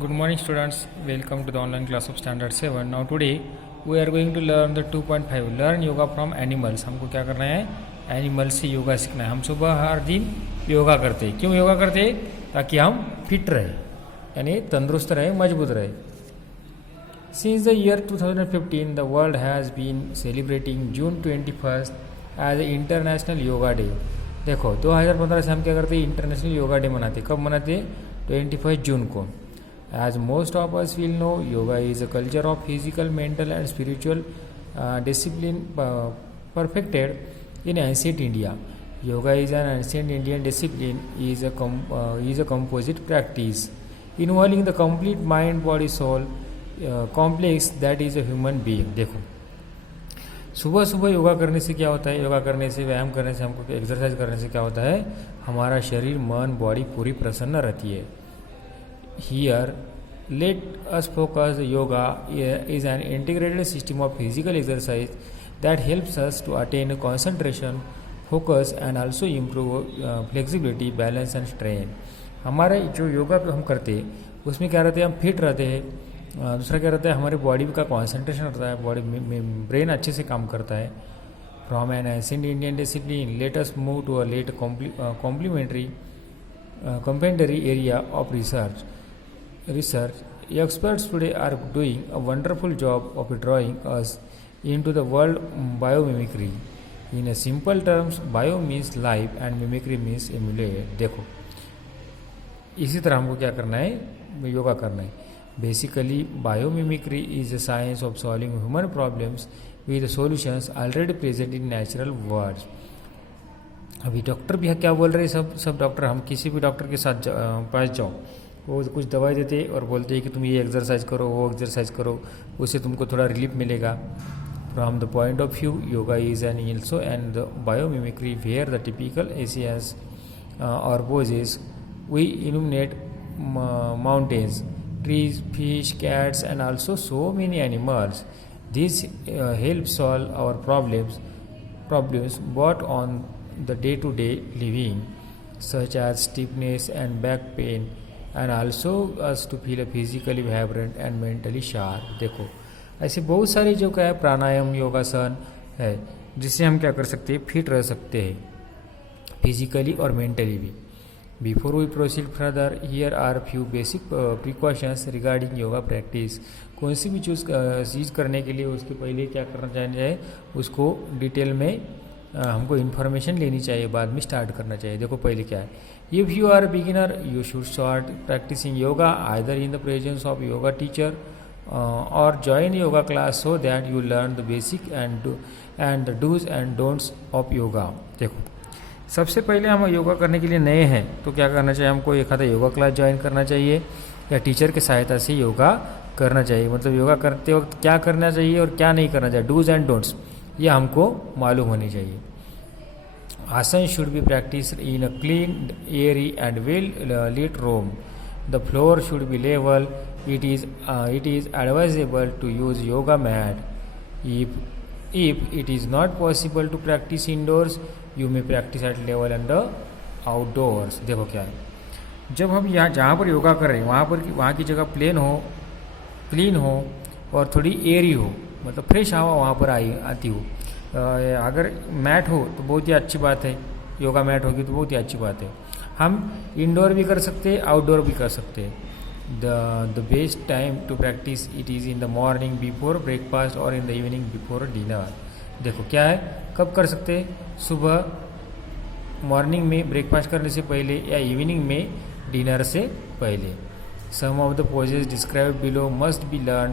Good morning students, welcome to the online class of standard 7. Now today we are going to learn the 2.5 learn yoga from animals. हमको क्या करना है, animal से योगा सीखना है. हम सुबह हर दिन योगा करते हैं. क्यों योगा करते हैं? ताकि हम फिट रहे, यानी तंदुरुस्त रहे, मजबूत रहे. Since the year 2015 the world has been celebrating June 21st as International Yoga Day. देखो 2015 से हम क्या करते हैं, इंटरनेशनल योगा डे मनाते. कब मनाते? 21 जून को. As most of us will know, yoga is a culture of physical, mental and spiritual discipline perfected in ancient India. Yoga is an ancient Indian discipline, is a composite practice involving the complete mind, body, soul complex that is a human being. देखो सुबह सुबह योगा करने से क्या होता है, योगा करने से, व्यायाम करने से, हमको एक्सरसाइज करने से क्या होता है, हमारा शरीर, मन, बॉडी पूरी प्रसन्न रहती है. Here, let us focus. Yoga is an integrated system of physical exercise that helps us to attain concentration, focus and also improve flexibility, balance and strength. हमारे जो योगा हम करते हैं उसमें क्या रहते हैं, हम फिट रहते हैं. दूसरा क्या रहता है, हमारी बॉडी का कॉन्सेंट्रेशन रहता है, बॉडी में ब्रेन अच्छे से काम करता है. From an ancient Indian discipline let us move to a let complementary area of research. Experts today are doing a wonderful job of drawing us into the world biomimicry. In a simple terms, bio means life and mimicry means emulate. देखो इसी तरह हमको क्या करना है, योगा करना है. Basically biomimicry is a science of solving human problems with solutions already present in natural world. अभी डॉक्टर भी क्या बोल रहे हैं, सब डॉक्टर, हम किसी भी डॉक्टर के साथ पास जाओ, वो कुछ दवाई देते और बोलते हैं कि तुम ये एक्सरसाइज करो, वो एक्सरसाइज करो, उससे तुमको थोड़ा रिलीफ मिलेगा. From the point of view yoga is an also and the biomimicry where the typical asanas or poses we illuminate mountains, trees, fish, cats and also so many animals. This helps solve our problems brought on the day-to-day living such as stiffness and back pain and also us to feel physically vibrant and mentally sharp. देखो ऐसे बहुत सारे जो क्या है प्राणायाम, योगासन है जिससे हम क्या कर सकते हैं, फिट रह सकते हैं फिजिकली और मेंटली भी. Before we proceed further, here are few basic precautions regarding yoga practice. कौन सी भी चीज़ करने के लिए उसके पहले क्या करना चाहिए, उसको डिटेल में हमको इन्फॉर्मेशन लेनी चाहिए, बाद में स्टार्ट करना चाहिए. देखो पहले क्या है, if you are beginner you should start practicing yoga either in the presence of yoga teacher or join yoga class so that you learn the basic and the dos and don'ts of yoga. देखो सबसे पहले हम योगा करने के लिए नए हैं तो क्या करना चाहिए, हमको एक आधा योगा क्लास ज्वाइन करना चाहिए या टीचर की सहायता से योगा करना चाहिए. मतलब योगा करते वक्त क्या करना चाहिए और क्या नहीं करना चाहिए, डूज एंड डोंट्स, ये हमको मालूम होनी चाहिए. आसन should be practice in a clean, Airy and well lit room. The floor should be level. It is advisable to use yoga mat. If it is not possible to practice indoors, you may practice at level and outdoors. देखो क्या है, जब हम यहाँ जहाँ पर योगा कर रहे हैं वहाँ की जगह प्लेन हो, क्लीन हो और थोड़ी एयरी हो, मतलब फ्रेश हवा वहाँ पर आती हो. अगर मैट हो तो बहुत ही अच्छी बात है, योगा मैट होगी तो बहुत ही अच्छी बात है. हम इंडोर भी कर सकते हैं, आउटडोर भी कर सकते हैं. The best time to practice it is in the morning before breakfast or in the evening before dinner. देखो क्या है, कब कर सकते हैं, सुबह मॉर्निंग में ब्रेकफास्ट करने से पहले या इवनिंग में डिनर से पहले. Some of the poses described below must be learn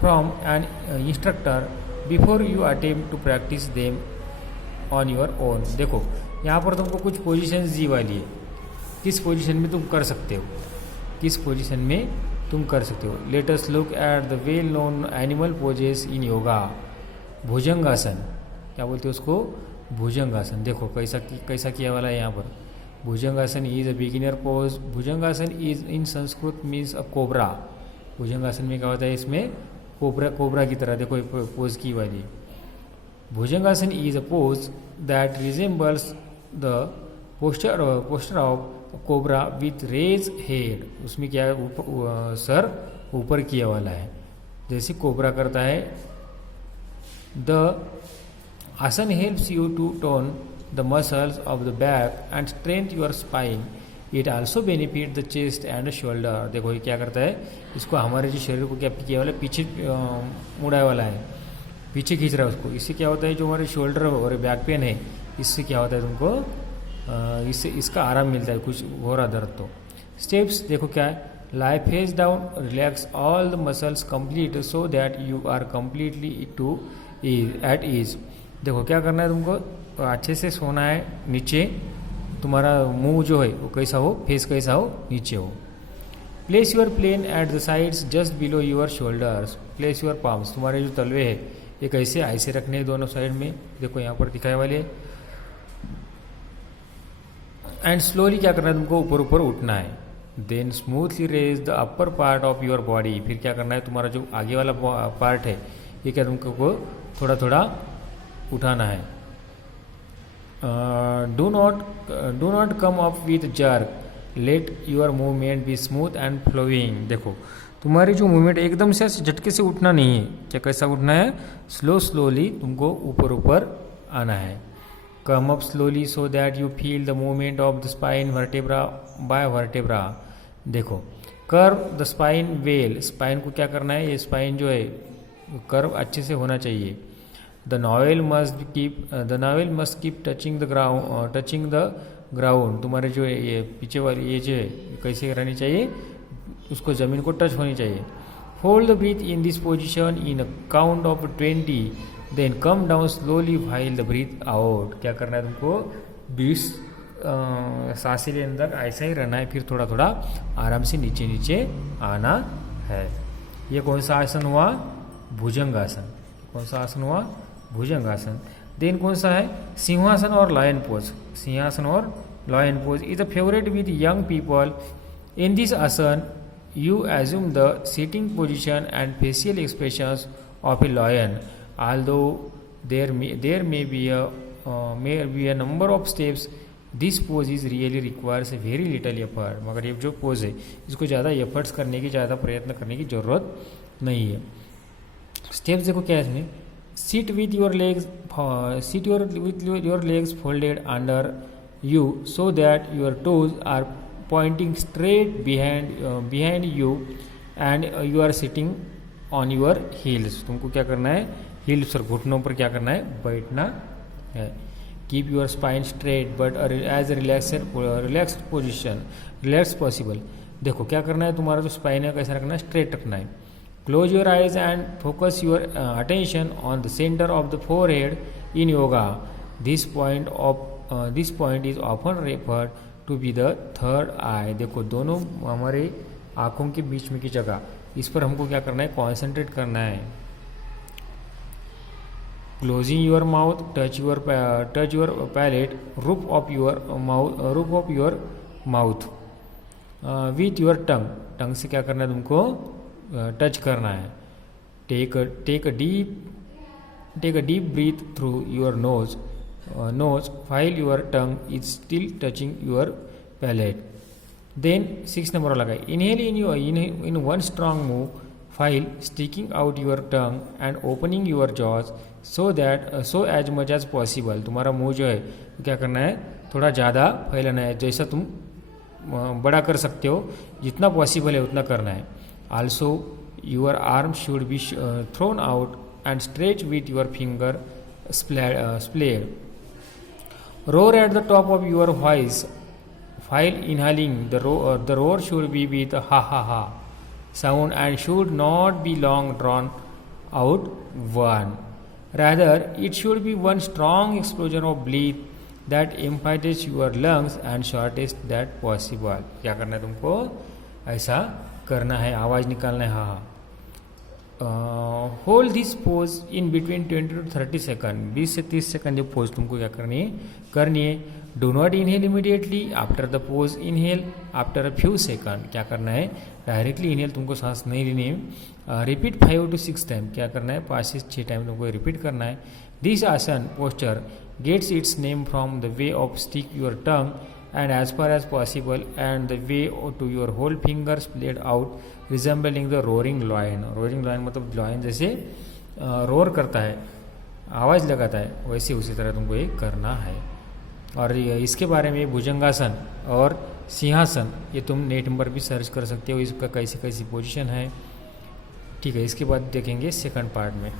from an instructor before you attempt to practice them on your own. देखो यहाँ पर तुमको कुछ पोजीशंस दी वाली है, किस पोजीशन में तुम कर सकते हो, किस पोजीशन में तुम कर सकते हो. Let us look at the well known animal poses in yoga. Bhujangasana, क्या बोलते हैं उसको, भुजंगासन. देखो कैसा किया वाला है यहाँ पर. Bhujangasana is a beginner pose. Bhujangasana is in Sanskrit means a cobra. Bhujangasana में क्या होता है, इसमें कोबरा की तरह देखो पोज की वाली. Bhujangasana is a pose that resembles the posture of cobra with raise head, उसमें क्या है, सर ऊपर किया वाला है, जैसे कोबरा करता है. The asana helps you to tone the muscles of the back and strength your spine. It also benefit the chest and shoulder. देखो ये क्या करता है, इसको हमारे जो शरीर को क्या किया वाला है, पीछे मुड़ाया वाला है, पीछे खींच रहा है उसको. इससे क्या होता है, जो हमारे शोल्डर और बैक पेन है, इससे क्या होता है तुमको, इससे इसका आराम मिलता है, कुछ हो रहा दर्द तो. स्टेप्स देखो क्या है, lie face down, relax all the muscles complete so that you are completely to at ease. देखो क्या करना है तुमको, अच्छे से सोना है नीचे, तुम्हारा मुंह जो है वो कैसा हो, फेस कैसा हो, नीचे हो. Place your plain at the sides just below your shoulders. Place your palms, तुम्हारे जो तलवे है ये कैसे ऐसे रखने हैं दोनों साइड में, देखो यहाँ पर दिखाए वाले. एंड स्लोली क्या करना है तुमको, ऊपर ऊपर उठना है. Then smoothly raise the upper part of your body. फिर क्या करना है, तुम्हारा जो आगे वाला पार्ट है ये क्या तुमको थोड़ा थोड़ा उठाना है. Do not come up with jerk, let your movement be smooth and flowing. देखो तुम्हारी जो मूवमेंट एकदम से झटके से उठना नहीं है, क्या कैसा उठना है, स्लोली तुमको ऊपर ऊपर आना है. Come up slowly so that you feel the movement of the spine vertebra by vertebra. देखो curve the spine well, spine को क्या करना है, ये स्पाइन जो है कर्व अच्छे से होना चाहिए. The novel must keep touching the ground. तुम्हारे जो ये पीछे वाली ये जो है कैसे रहनी चाहिए, उसको ज़मीन को टच होनी चाहिए. Hold the breath in this position in a count of 20, then come down slowly while the breath out. क्या करना है तुमको, 20 सांसें लेने तक ऐसा ही रहना है, फिर थोड़ा थोड़ा आराम से नीचे नीचे आना है. ये कौन सा आसन हुआ, भुजंगासन. कौन सा आसन हुआ, भुजंगासन. देन कौन सा है, सिंहासन और लायन पोज. सिंहासन और lion pose is a favourite with young people. In this asana you assume the sitting position and facial expressions of a lion. Although there may be a number of steps, this pose is really requires a very little effort. मगर ये जो pose है इसको ज़्यादा efforts करने की, ज़्यादा प्रयत्न करने की ज़रूरत नहीं है. स्टेप्स देखो क्या है इसमें, sit with your legs folded under you so that your toes are pointing straight behind you and you are sitting on your heels. तुमको क्या करना है, हील्स और घुटनों पर क्या करना है, बैठना है. Keep your spine straight but as relaxed position, relax possible. देखो क्या करना है, तुम्हारा जो स्पाइन है कैसा रखना है, स्ट्रेट रखना है. Close your eyes and focus your attention on the centre of the forehead in yoga. This point is often referred to be the third eye. देखो दोनों हमारे आँखों के बीच में की जगह, इस पर हमको क्या करना है, कॉन्सेंट्रेट करना है. Closing your mouth, touch your palate, roof of your mouth with your tongue से क्या करना है तुमको, टच करना है. Take a deep breath through your nose while your tongue is still touching your palate. Then 6 number लगा, inhale in one strong move while sticking out your tongue and opening your jaws so as much as possible. तुम्हारा मुंह जो है क्या करना है, थोड़ा ज़्यादा फैलाना है, जैसा तुम बड़ा कर सकते हो, जितना पॉसिबल है उतना करना है. Also your arm should be thrown out and stretch with your finger splayed. Roar at the top of your voice while inhaling. The roar should be with a ha ha ha sound and should not be long drawn out one. Rather, it should be one strong explosion of breath that empties your lungs and shortest that possible. क्या करना है तुमको, ऐसा करना है, आवाज़ निकालना है, हा. Hold this pose in between 20 to 30 second. 20 से 30 सेकंड ये पोज तुमको क्या करनी है. Do not inhale immediately after the pose, inhale after a few second. क्या करना है, डायरेक्टली इनहेल तुमको सांस नहीं लेनी है. Repeat 5 to 6 time. क्या करना है, 5 से 6 टाइम तुमको रिपीट करना है. This asana posture gets its name from the way of stick your tongue and as far as possible, and the way to your whole fingers played out resembling the roaring lion. roaring lion मतलब lion जैसे roar करता है, आवाज़ लगाता है, वैसे उसी तरह तुमको ये करना है। और इसके बारे में भुजंगासन और सिंहासन ये तुम नेट पर भी सर्च कर सकते हो, इसका कैसी कैसी पोजीशन है। ठीक है, इसके बाद देखेंगे सेकंड पार्ट में।